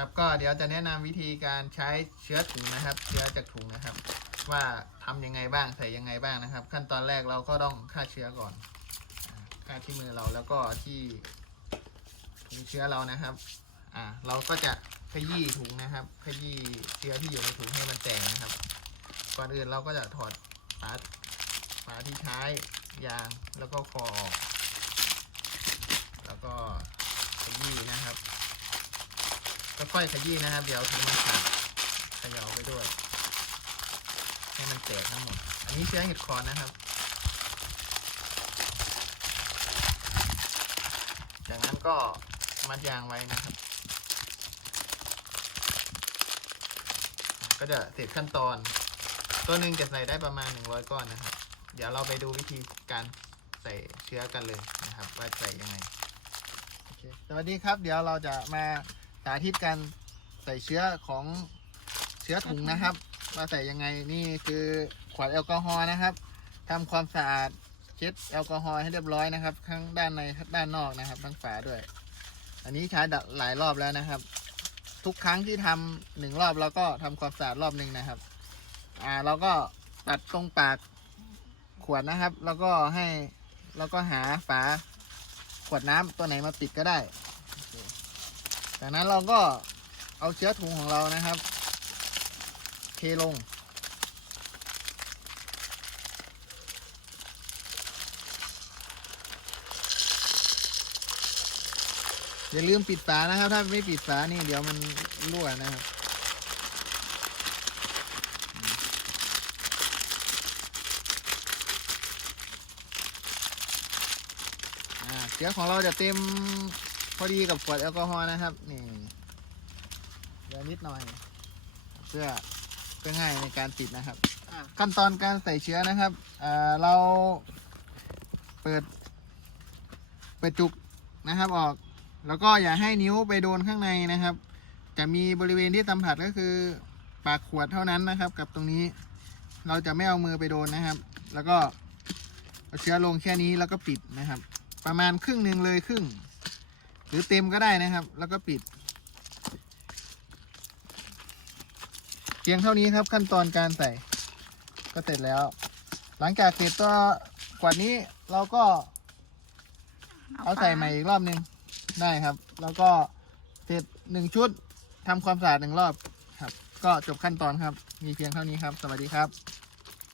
ครับก็เดี๋ยวจะแนะนำวิธีการใช้เชื้อถุงนะครับ เชื้อจากถุงนะครับ ว่าทำยังไงบ้างใส่ยังไงบ้างนะครับ ขั้นตอนแรกเราก็ต้องฆ่าเชื้อก่อนฆ่าที่มือเราแล้วก็ที่ถุงเชื้อเรานะครับอ่าเราก็จะขยี้ถุงนะครับ ขยี้เชื้อที่อยู่ในถุงให้มันแตกนะครับ ก่อนอื่นเราก็จะถอดฝาฝาที่ใช้ยางแล้วก็คอออกขยี้นะครับ ค่อยขยี้นะครับ เดี๋ยวถุงมันขาดขยาไปด้วย ให้มันแตกทั้งหมด อันนี้เชื้อเห็ดคอนนะครับ จากนั้นก็มัดยางไว้นะครับ ก็จะเสร็จขั้นตอน ตัวหนึ่งจะใส่ได้ประมาณ 100 ก้อนนะครับ เดี๋ยวเราไปดูวิธีการใส่เชื้อกันเลยนะครับ ว่าใส่ยังไงโอเคสวัสดีครับ เดี๋ยวเราจะมา สาธิตการใส่เชื้อของเชื้อถุงนะครับว่าใส่ยังไงนี่คือขวดแอลกอฮอล์นะครับทำความสะอาดเช็ดแอลกอฮอล์ให้เรียบร้อยนะครับทั้งด้านในด้านนอกนะครับทั้งฝาด้วย อันนี้ใช้หลายรอบแล้วนะครับ ทุกครั้งที่ทำหนึ่งรอบเราก็ทำความสะอาดรอบหนึ่งนะครับ อ่าเราก็ตัดตรงปากขวดนะครับ แล้วก็ให้แล้วก็หาฝาขวดน้ำตัวไหนมาปิดก็ได้ จากนั้นเราก็เอาเชื้อถุงของเรานะครับ เทลง อย่าลืมปิดฝานะครับ ถ้าไม่ปิดฝานี่เดี๋ยวมันรั่วนะครับเชื้อของเราจะเต็ม พอดีกับขวดแอลกอฮอล์นะครับ นี่เดี๋ยวนิดหน่อย เพื่อเพื่อง่ายในการปิดนะครับ ขั้นตอนการใส่เชื้อนะครับอ่าเราเปิด เปิดจุกนะครับออก แล้วก็อย่าให้นิ้วไปโดนข้างในนะครับ จะมีบริเวณที่สัมผัสก็คือปากขวดเท่านั้นนะครับ กับตรงนี้เราจะไม่เอามือไปโดนนะครับ แล้วก็เอาเชื้อลงแค่นี้แล้วก็ปิดนะครับ ประมาณครึ่งหนึ่งเลยครึ่ง หรือเต็มก็ได้นะครับ แล้วก็ปิด เพียงเท่านี้ครับขั้นตอนการใส่ ก็เสร็จแล้ว หลังจากเสร็จตัวกวดนี้เราก็ เอาใส่ใหม่อีกรอบหนึ่งได้ครับ แล้วก็เสร็จหนึ่งชุดทำความสะอาดหนึ่งรอบครับ ก็จบขั้นตอนครับ มีเพียงเท่านี้ครับ สวัสดีครับ